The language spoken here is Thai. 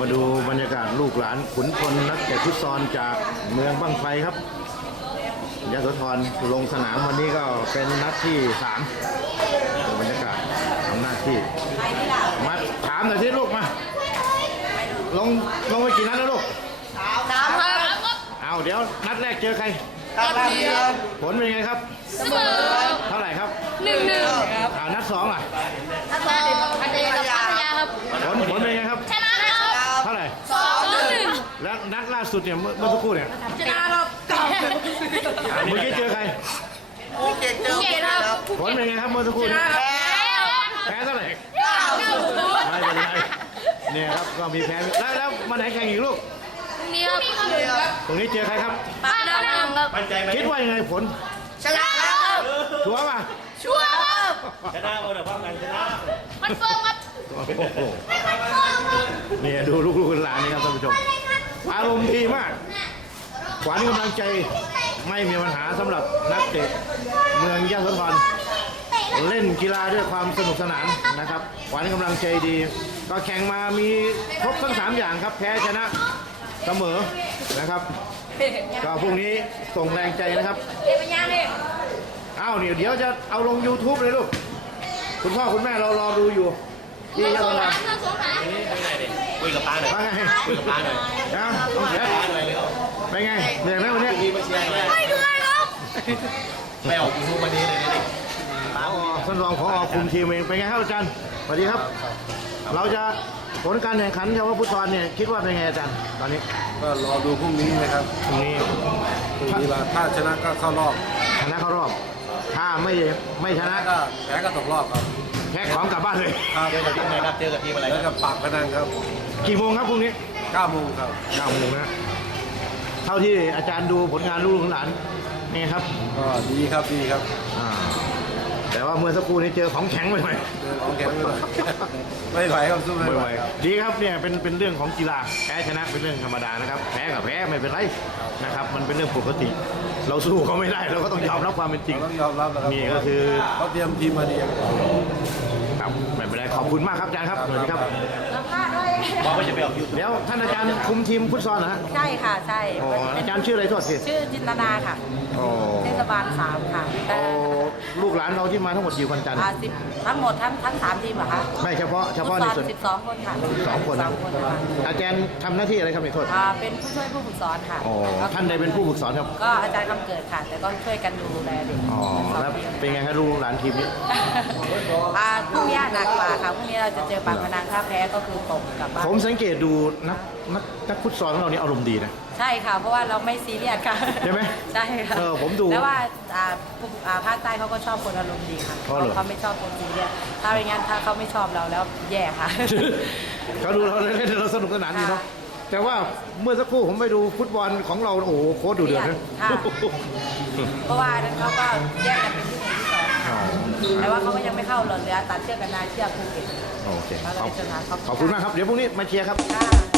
มาดูบรรยากาศลูกหลานขุนพลนักเตะฟุตซอลจากเมืองบ้างไฟครับยโสธรลงสนามวันนี้ก็เป็นนัดที่สามดูบรรยากาศทำหน้าที่ มาถามหน่อยที่ลูกมา ลงลงไปกี่นัดแล้วลูกน้ำครับเอาเดี๋ยวนัดแรกเจอใครครับเดียวผลเป็นไงครับ เสมอ เท่าไหร่ครับหนึ่งหนึ่งอ่านัดสองล่ะนัดสอง แล้วนัดล่าสุดเนี่ยเมื่อเมื่อสักครู่เนี่ยชนะครับอ่าเมื่อกี้เจอใครภูเก็ตเจอภูเก็ตครับผลเป็นไงครับเมื่อสักครู่นี้แพ้แพ้เท่าไหร่เก้าหนึ่งไม่เป็นไรเนี่ยครับก็มีแพ้แล้วแล้วมาไหนแข่งอีกลูกนี่ครับตรงนี้เจอใครครับปากน้ำครับคิดว่ายังไงผลชนะครับชัวร์ป่ะชัวร์ครับชนะเอาแต่ความกันชนะมันเฟิร์มครับโอ้โหเนี่ยดูลูกๆหลานนี่ครับท่านผู้ชม อารมณ์ดีมากขวัญกำลังใจไม่มีปัญหาสำหรับนักเตะเมืองยะโสธรเล่นกีฬาด้วยความสนุกสนานนะครับขวัญกำลังใจดี ก็แข่งมามีครบทั้งสามอย่างครับ แพ้ชนะเสมอนะครับ ก็พรุ่งนี้ส่งแรงใจนะครับเอ้าวเนี่ยเดี๋ยวจะเอาลง YouTube เลยลูก คุณพ่อคุณแม่เรารอดูอยู่ ที่ยะโสธรคุยกับป้าหน่อยว่าไงคุยกับป้าหน่อยนะต้องเสียเป็นไงเหนื่อยไหมวันนี้พี่มาเชียร์ไหมไม่ด้วยครับไม่ออกยูทูบวันนี้เลยนะนี่ผอท่านรองผอคุมทีมเองเป็นไงครับอาจารย์สวัสดีครับ เราจะผลการแข่งขันเฉพาะฟุตซอลเนี่ยคิดว่าเป็นไงอาจารย์ตอนนี้ ก็รอดูพรุ่งนี้นะครับตรงนี้พรุ่งนี้ว่าถ้าชนะก็เข้ารอบชนะเข้ารอบ ถ้าไม่ไม่ชนะถ้าก็แพ้ก็ตกรอบครับ แพ็คของกลับบ้านเลยครับเจอกับทีมไหนครับเจอกับทีมอะไรแล้วก็ปากพนังครับกี่โมงครับพรุ่งนี้9โมงครับ เก้าโมงนะเท่าที่อาจารย์ดูผลงานลูกหลานนี่ครับก็ดีครับดีครับอ่าแต่ว่าเมื่อสักครู่นี้เจอของแข็งไปหน่อยเดินของแข็งไปหน่อยไม่ไหวครับสู้ไม่ไม่ไหไหววดีครับเนี่ยเป็นเป็นเรื่องของกีฬาแพ้ชนะเป็นเรื่องธรรมดานะครับแพ้กับแพ้ไม่เป็นไรนะครับ มันเป็นเรื่องปกติ เราสู้เขาไม่ได้เราก็ต้องยอมรับความเป็นจริงเราต้องยอมรับนะครับนี่ก็คือ เขาเตรียมทีมมาดีครับครับไม่เป็นไรขอบคุณมากครับอาจารย์ครับสวัสดีครับบอกว่าจะไปออกยูทูบเดี๋ยวท่านอาจารย์คุมทีมฟุตซอลนะฮะใช่ค่ะ ใช่อ๋อเป็นอาจารย์ชื่ออะไรโทษทีชื่อจินตนาค่ะ โอ้เทศบาลสามค่ะแต่โอ้ลูกหลานเราที่มาทั้งหมดกี่คนอาจารย์อ่าสิบทั้งหมดทั้งทั้งสามทีมเหรอคะไม่เฉพาะเฉพาะในส่วน สิบสองคนค่ะสองคนนะ สองคนค่ะอาจารย์ทำหน้าที่อะไรครับในโทษอ่าเป็นผู้ช่วยผู้ฝึกสอนค่ะอ๋อท่านใดเป็นผู้ฝึกสอนครับก็อาจารย์คำเกิดค่ะ แต่ก็ช่วยกันดูแลเด็กอ๋อแล้วเป็นไงครับลูกหลานทีมนี้อ่าพรุ่งนี้หนักกว่าค่ะพรุ่งนี้เราจะเจอปากพนังถ้าแพ้ก็คือตกกลับบ้านผมสังเกตดูนักนักนักฟุตซอลของเรานี่อารมณ์ดีนะ ใช่ค่ะ เพราะว่าเราไม่ซีเรียสค่ะใช่ไหมใช่ค่ะเออผมดูแล้วว่าอ่าพวกอ่าภาคใต้เขาก็ชอบคนอารมณ์ดีค่ะอ๋อเหรอ เขาไม่ชอบคนซีเรียสถ้าอย่างนั้นถ้าเขาไม่ชอบเราแล้วแย่ค่ะ เขาดูเราเล่นเราสนุกสนานดีเนาะค่ะแต่ว่าเมื่อสักครู่ผมไปดูฟุตบอลของเราโอ้โหโค้ชดูเดือดนะ ค่ะ เพราะว่านั้นเขาก็แยกกันเป็นที่หนึ่งที่สองอ๋อแต่ว่าเขาก็ยังไม่เข้าหรอกเหลือตัดเชือกกันนายเชือกภูเก็ตโอเค เขาขเลอบยชนะขอบขอบคุณมากครับ เดี๋ยวพรุ่งนี้มาเชียร์ครับ ค่ะ